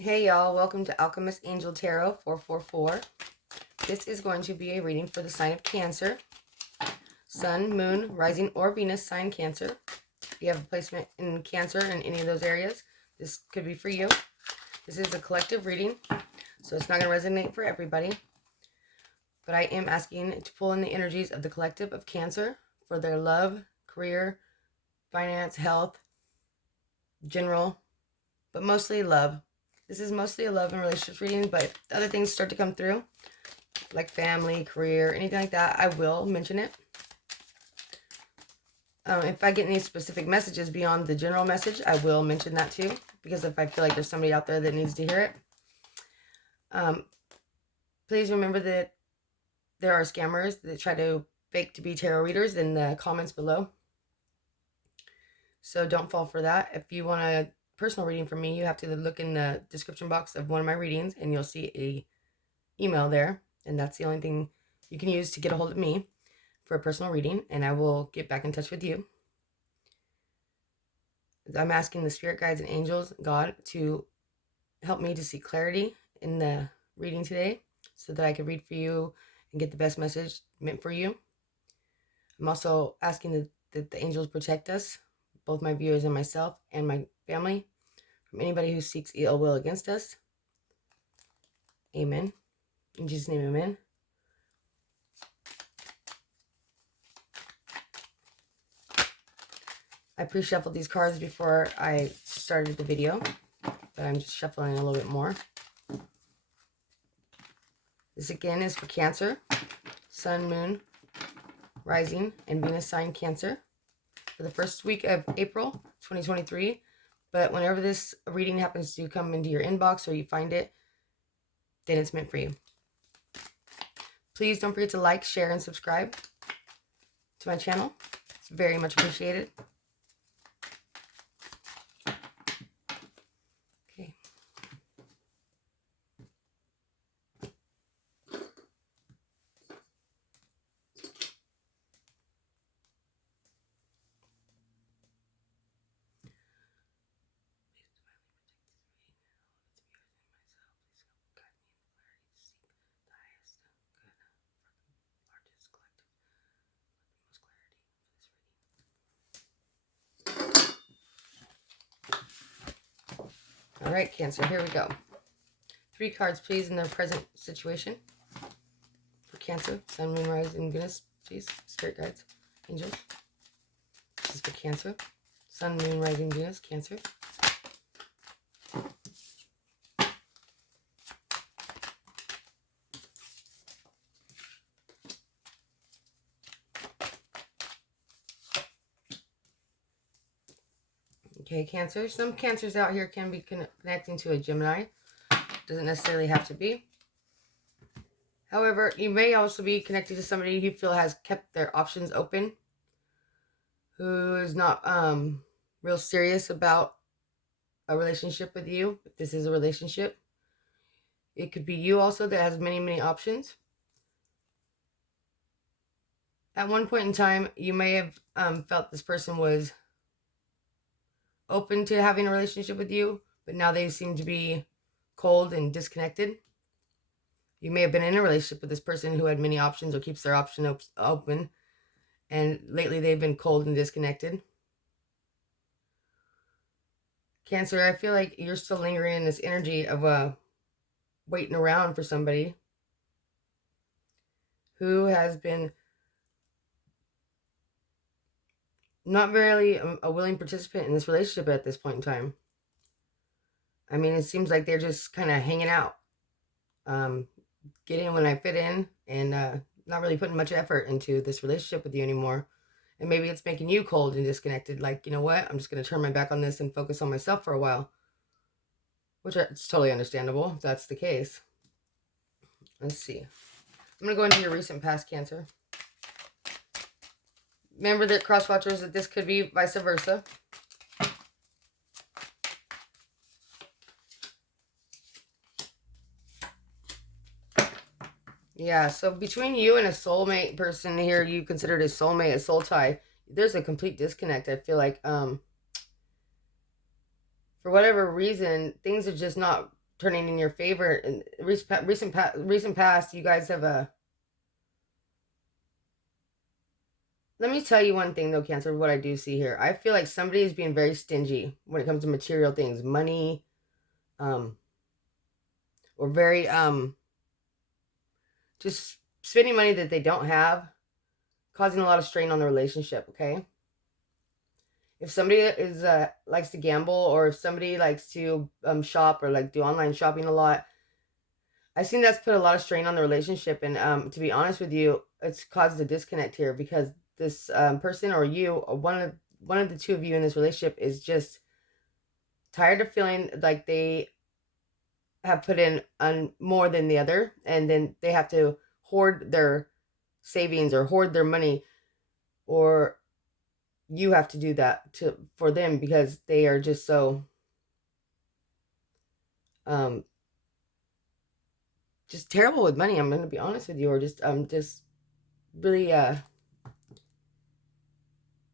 Hey y'all, welcome to Alchemist Angel Tarot 444. This is going to be a reading for the sign of Cancer. Sun, Moon, Rising, or Venus sign Cancer. If you have a placement in Cancer in any of those areas, this could be for you. This is a collective reading, so it's not going to resonate for everybody. But I am asking to pull in the energies of the collective of Cancer for their love, career, finance, health, general, but mostly love. This is mostly a love and relationships reading, but if other things start to come through, like family, career, anything like that, I will mention it. If I get any specific messages beyond the general message, I will mention that too, because if I feel like there's somebody out there that needs to hear it. Please remember that there are scammers that try to fake to be tarot readers in the comments below. So don't fall for that. If you want a personal reading from me, you have to look in the description box of one of my readings and you'll see a email there. And that's the only thing you can use to get a hold of me for a personal reading, and I will get back in touch with you. I'm asking the spirit guides and angels, God, to help me to see clarity in the reading today so that I can read for you and get the best message meant for you. I'm also asking that the angels protect us, both my viewers and myself and my family, from anybody who seeks ill will against us. Amen. In Jesus' name, amen. I pre-shuffled these cards before I started the video, but I'm just shuffling a little bit more. This again is for Cancer, Sun, Moon, Rising, and Venus sign Cancer for the first week of April 2023. But whenever this reading happens to come into your inbox or you find it, then it's meant for you. Please don't forget to like, share, and subscribe to my channel. It's very much appreciated. Okay. All right, Cancer, here we go. 3 cards, please, in their present situation. For Cancer, Sun, Moon, Rising, Venus, please. Spirit guides, angels. This is for Cancer. Sun, Moon, Rising, Venus, Cancer. Okay, Cancer. Some Cancers out here can be connecting to a Gemini. Doesn't necessarily have to be. However, you may also be connected to somebody you feel has kept their options open, who is not real serious about a relationship with you. If this is a relationship, it could be you also that has many, many options. At one point in time, you may have felt this person was open to having a relationship with you, but now they seem to be cold and disconnected. You may have been in a relationship with this person who had many options or keeps their option open, and lately they've been cold and disconnected. Cancer, I feel like you're still lingering in this energy of waiting around for somebody who has been not really a willing participant in this relationship at this point in time. I mean, it seems like they're just kind of hanging out. Get in when I fit in, and not really putting much effort into this relationship with you anymore. And maybe it's making you cold and disconnected. Like, you know what? I'm just going to turn my back on this and focus on myself for a while. Which is totally understandable if that's the case. Let's see. I'm going to go into your recent past, Cancer. Remember that, cross watchers, that this could be vice versa. Yeah, so between you and a soulmate person here, you considered a soulmate, a soul tie, there's a complete disconnect. I feel like for whatever reason, things are just not turning in your favor. In recent past, you guys have let me tell you one thing though, Cancer, what I do see here. I feel like somebody is being very stingy when it comes to material things, money, or very just spending money that they don't have, causing a lot of strain on the relationship, okay? If somebody is likes to gamble, or if somebody likes to shop or like do online shopping a lot, I've seen that's put a lot of strain on the relationship. And to be honest with you, it's caused a disconnect here, because this person, or you, or one of the two of you in this relationship, is just tired of feeling like they have put in on more than the other, and then they have to hoard their savings or hoard their money, or you have to do that for them, because they are just so just terrible with money. I'm going to be honest with you, or just really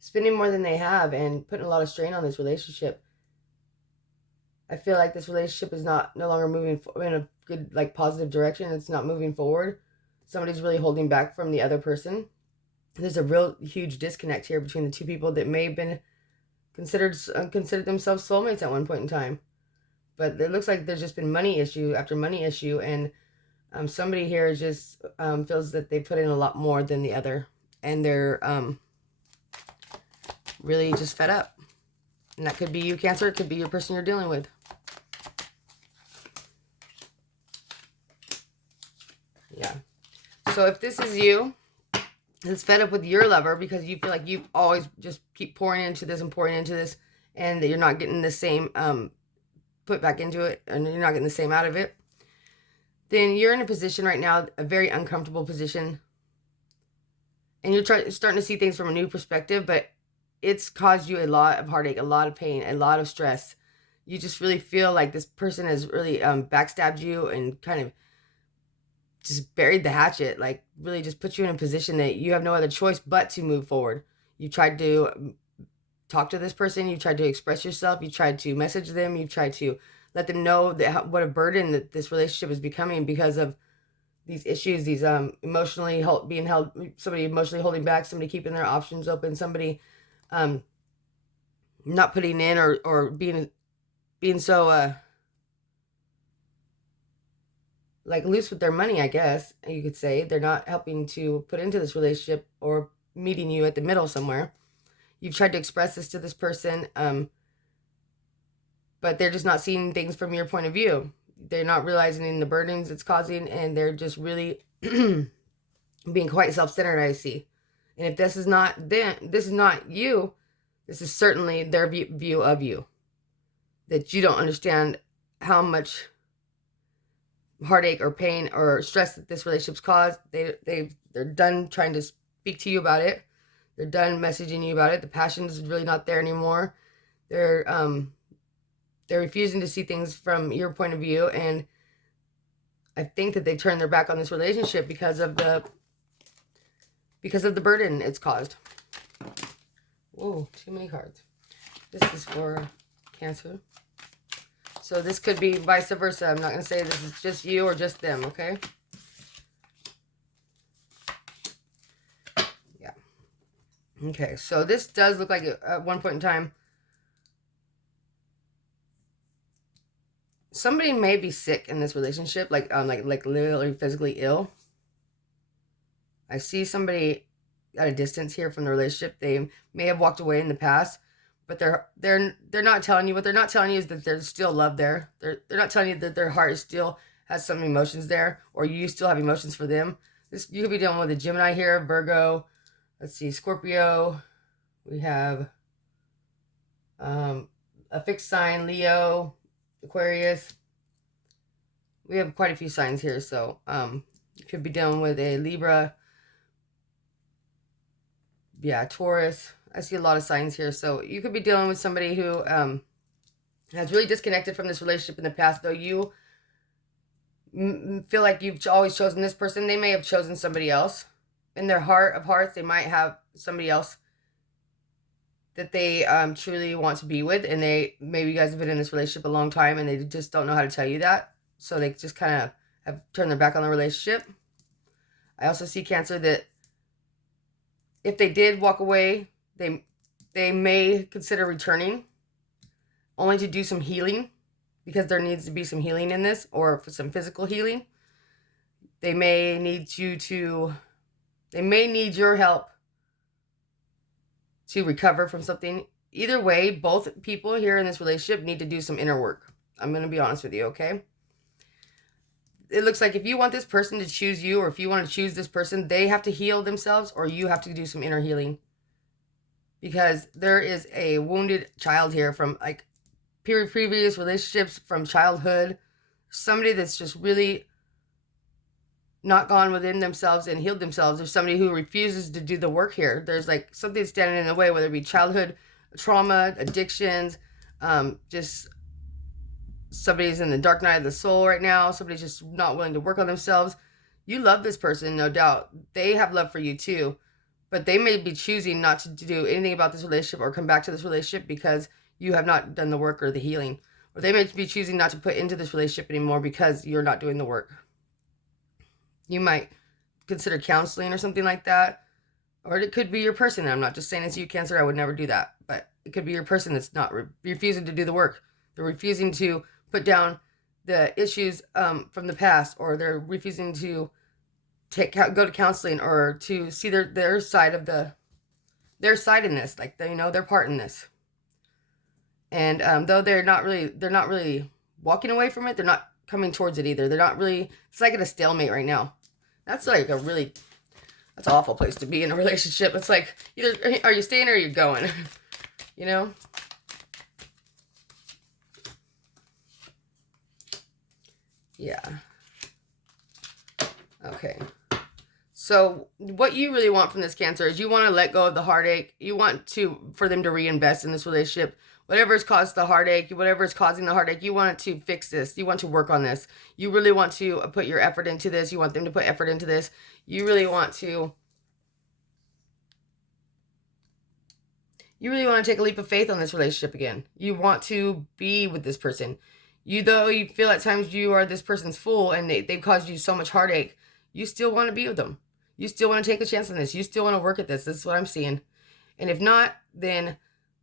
spending more than they have and putting a lot of strain on this relationship. I feel like this relationship is no longer moving in a good, like, positive direction. It's not moving forward. Somebody's really holding back from the other person. There's a real huge disconnect here between the two people that may have been considered themselves soulmates at one point in time. But it looks like there's just been money issue after money issue, and somebody here just feels that they put in a lot more than the other, and they're really just fed up. And that could be you, Cancer. It could be your person you're dealing with. Yeah. So if this is you that's fed up with your lover, because you feel like you always just keep pouring into this and pouring into this, and that you're not getting the same put back into it, and you're not getting the same out of it, then you're in a position right now, a very uncomfortable position, and you're starting to see things from a new perspective, but it's caused you a lot of heartache, a lot of pain, a lot of stress. You just really feel like this person has really backstabbed you and kind of just buried the hatchet, like really just put you in a position that you have no other choice but to move forward. You tried to talk to this person, you tried to express yourself, you tried to message them, you tried to let them know that what a burden that this relationship is becoming because of these issues, these emotionally being held, somebody emotionally holding back, somebody keeping their options open, somebody not putting in, or being so like loose with their money, I guess you could say. They're not helping to put into this relationship or meeting you at the middle somewhere. You've tried to express this to this person, but they're just not seeing things from your point of view. They're not realizing the burdens it's causing, and they're just really being quite self-centered, I see. And if this is not them, this is not you, this is certainly their view of you. That you don't understand how much heartache or pain or stress that this relationship's caused. They're done trying to speak to you about it. They're done messaging you about it. The passion is really not there anymore. They're refusing to see things from your point of view, and I think that they turned their back on this relationship because of the burden it's caused. Whoa, too many cards. This is for Cancer. So this could be vice versa. I'm not going to say this is just you or just them, okay? Yeah. Okay, so this does look like at one point in time, somebody may be sick in this relationship, like literally physically ill. I see somebody at a distance here from the relationship. They may have walked away in the past, but they're not telling you. What they're not telling you is that there's still love there. They're not telling you that their heart still has some emotions there, or you still have emotions for them. You could be dealing with a Gemini here, Virgo. Let's see, Scorpio. We have a fixed sign, Leo, Aquarius. We have quite a few signs here, so you could be dealing with a Libra. Yeah, Taurus. I see a lot of signs here. So you could be dealing with somebody who has really disconnected from this relationship in the past, though you feel like you've always chosen this person. They may have chosen somebody else. In their heart of hearts, they might have somebody else that they truly want to be with, and maybe you guys have been in this relationship a long time and they just don't know how to tell you that, so they just kind of have turned their back on the relationship. I also see, Cancer, that if they did walk away, they may consider returning, only to do some healing, because there needs to be some healing in this, or for some physical healing. They may need your help to recover from something. Either way, both people here in this relationship need to do some inner work. I'm going to be honest with you, okay? It looks like if you want this person to choose you, or if you want to choose this person, they have to heal themselves, or you have to do some inner healing. Because there is a wounded child here from like previous relationships, from childhood. Somebody that's just really not gone within themselves and healed themselves. There's somebody who refuses to do the work here. There's like something standing in the way, whether it be childhood trauma, addictions, just somebody's in the dark night of the soul right now. Somebody's just not willing to work on themselves. You love this person, no doubt. They have love for you too, but they may be choosing not to do anything about this relationship or come back to this relationship because you have not done the work or the healing. Or they may be choosing not to put into this relationship anymore because you're not doing the work. You might consider counseling or something like that. Or it could be your person. I'm not just saying it's you, Cancer. I would never do that. But it could be your person that's not refusing to do the work. They're refusing to put down the issues from the past, or they're refusing to go to counseling, or to see their side of their side in this, like their part in this. And though they're not really walking away from it, they're not coming towards it either. They're not really. It's like at a stalemate right now. That's like that's an awful place to be in a relationship. It's like, either are you staying or are you going? Yeah. Okay. So what you really want from this, Cancer, is you want to let go of the heartache. You want for them to reinvest in this relationship. Whatever's caused the heartache, whatever's causing the heartache, you want to fix this. You want to work on this. You really want to put your effort into this. You want them to put effort into this. You really want to take a leap of faith on this relationship again. You want to be with this person. Though you feel at times you are this person's fool and they've caused you so much heartache, you still want to be with them. You still want to take a chance on this. You still want to work at this. This is what I'm seeing. And if not, then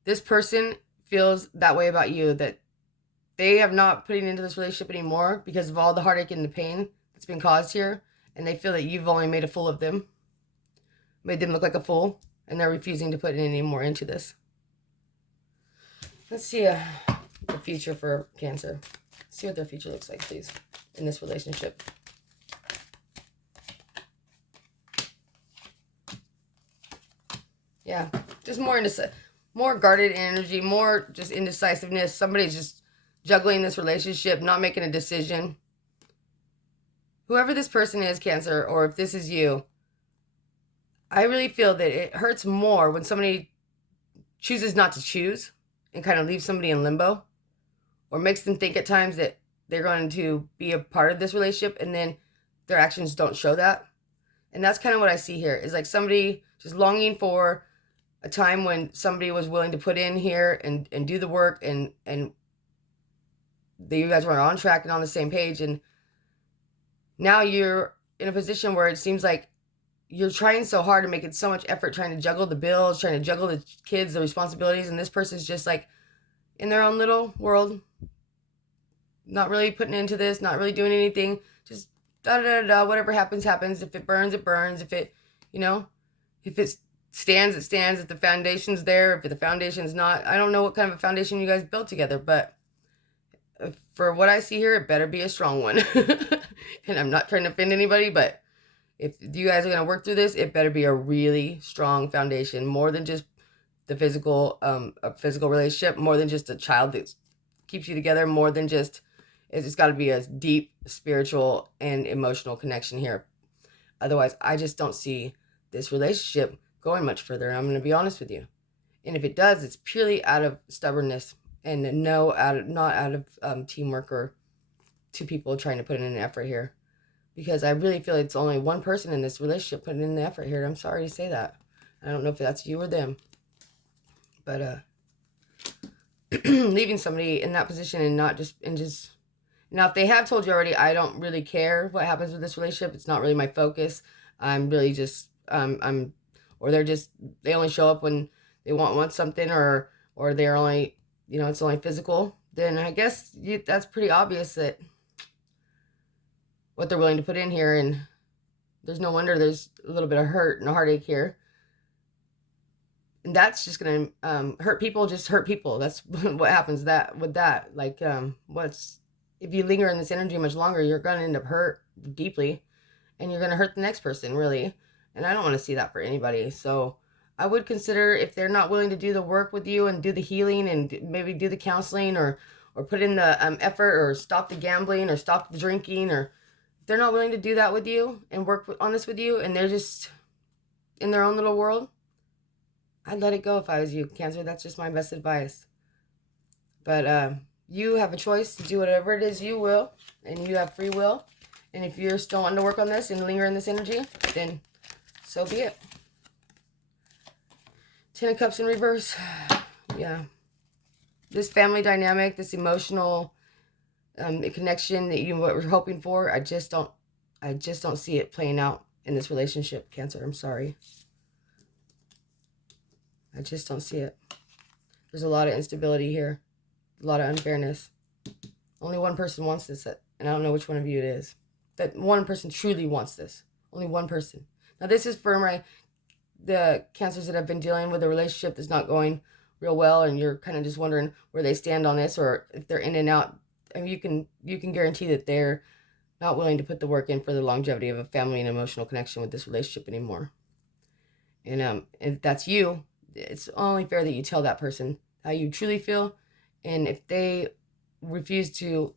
this person feels that way about you, that they have not putting into this relationship anymore because of all the heartache and the pain that's been caused here. And they feel that you've only made a fool of them, made them look like a fool, and they're refusing to put any more into this. Let's see the future for Cancer. Let's see what their future looks like, please, in this relationship. Yeah, just more guarded energy, more just indecisiveness. Somebody's just juggling this relationship, not making a decision. Whoever this person is, Cancer, or if this is you, I really feel that it hurts more when somebody chooses not to choose and kind of leaves somebody in limbo, or makes them think at times that they're going to be a part of this relationship, and then their actions don't show that. And that's kind of what I see here, is like somebody just longing for a time when somebody was willing to put in here and do the work, and you guys were on track and on the same page, and now you're in a position where it seems like you're trying so hard to make it so much effort, trying to juggle the bills, trying to juggle the kids, the responsibilities, and this person's just like in their own little world, not really putting into this, not really doing anything, just da-da-da-da, whatever happens, happens. If it burns, it burns. If it, if it stands, it stands. If the foundation's there, if the foundation's not, I don't know what kind of a foundation you guys built together, but for what I see here, it better be a strong one. And I'm not trying to offend anybody, but if you guys are going to work through this, it better be a really strong foundation, more than just the physical, a physical relationship, more than just a child that keeps you together, more than just, it's got to be a deep spiritual and emotional connection here. Otherwise, I just don't see this relationship going much further. I'm going to be honest with you. And if it does, it's purely out of stubbornness and not out of teamwork or two people trying to put in an effort here. Because I really feel it's only one person in this relationship putting in the effort here. I'm sorry to say that. I don't know if that's you or them. But leaving somebody in that position and not just now, if they have told you already, I don't really care what happens with this relationship. It's not really my focus. I'm really just or they only show up when they want something, or they're only, it's only physical. Then I guess that's pretty obvious that what they're willing to put in here, and there's no wonder there's a little bit of hurt and a heartache here. And that's just gonna hurt people. Just hurt people. That's what happens with that. Like if you linger in this energy much longer, you're gonna end up hurt deeply, and you're gonna hurt the next person, really. And I don't want to see that for anybody. So I would consider, if they're not willing to do the work with you and do the healing and maybe do the counseling, or put in the effort, or stop the gambling, or stop the drinking, or if they're not willing to do that with you and work on this with you, and they're just in their own little world, I'd let it go if I was you, Cancer. That's just my best advice. But you have a choice to do whatever it is you will, and you have free will. And if you're still wanting to work on this and linger in this energy, then so be it. 10 of Cups in reverse. Yeah. This family dynamic, this emotional connection that you were hoping for, I just don't see it playing out in this relationship, Cancer. I'm sorry. I just don't see it. There's a lot of instability here. A lot of unfairness. Only one person wants this, and I don't know which one of you it is. That one person truly wants this. Only one person. Now, this is for the Cancers that have been dealing with a relationship that's not going real well, and you're kind of just wondering where they stand on this, or if they're in and out. I mean, you can guarantee that they're not willing to put the work in for the longevity of a family and emotional connection with this relationship anymore. And if that's you, it's only fair that you tell that person how you truly feel. And if they refuse to,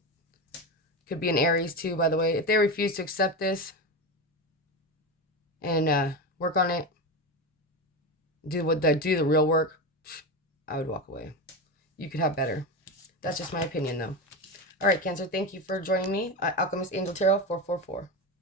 could be an Aries too, by the way, if they refuse to accept this and work on it, do the real work, I would walk away. You could have better. That's just my opinion, though. All right, Cancer, thank you for joining me. Alchemist Angel Tarot 444.